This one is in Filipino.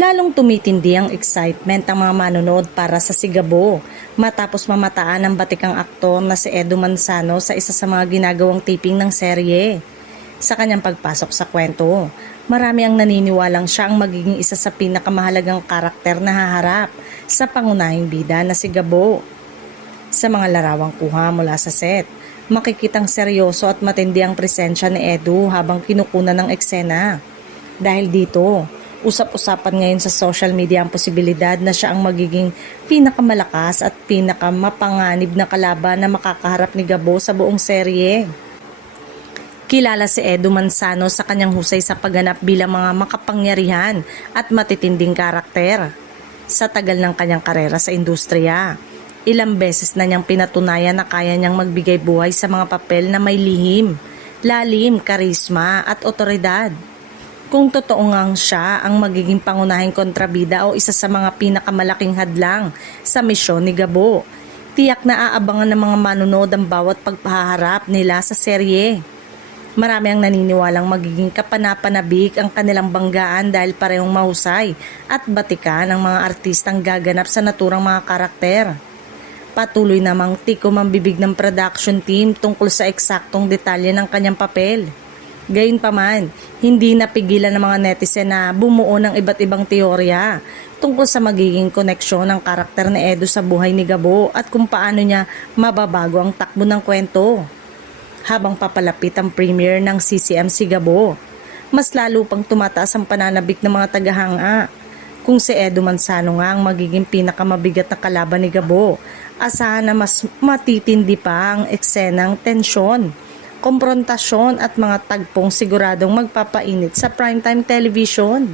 Lalong tumitindi ang excitement ng mga manonood para sa Sigabo matapos mamataan ng batikang aktor na si Edu Manzano sa isa sa mga ginagawang taping ng serye. Sa kanyang pagpasok sa kwento, marami ang naniniwalang siya ang magiging isa sa pinakamahalagang karakter na haharap sa pangunahing bida na si Gabo. Sa mga larawang kuha mula sa set, makikitang seryoso at matindi ang presensya ni Edu habang kinukunan ng eksena. Dahil dito, usap-usapan ngayon sa social media ang posibilidad na siya ang magiging pinakamalakas at pinakamapanganib na kalaban na makakaharap ni Gabo sa buong serye. Kilala si Edu Manzano sa kanyang husay sa pagganap bilang mga makapangyarihan at matitinding karakter. Sa tagal ng kanyang karera sa industriya, ilang beses na niyang pinatunayan na kaya niyang magbigay buhay sa mga papel na may lihim, lalim, karisma at otoridad. Kung totoo ngang siya ang magiging pangunahing kontrabida o isa sa mga pinakamalaking hadlang sa misyon ni Gabo, tiyak na aabangan ng mga manonood ang bawat pagpaharap nila sa serye. Marami ang naniniwalang magiging kapanapanabik ang kanilang banggaan dahil parehong mahusay at batikan ang mga artistang gaganap sa naturang mga karakter. Patuloy namang tikom ang bibig ng production team tungkol sa eksaktong detalye ng kanyang papel. Gayunpaman, hindi napigilan ng mga netizen na bumuo ng iba't ibang teorya tungkol sa magiging koneksyon ng karakter ni Edu sa buhay ni Gabo at kung paano niya mababago ang takbo ng kwento. Habang papalapit ang premiere ng CCM si Gabo, mas lalo pang tumataas ang pananabik ng mga tagahanga. Kung si Edu Manzano nga ang magiging pinakamabigat na kalaban ni Gabo, asahan na mas matitindi pa ang eksenang tensyon, komprontasyon at mga tagpong siguradong magpapainit sa primetime television.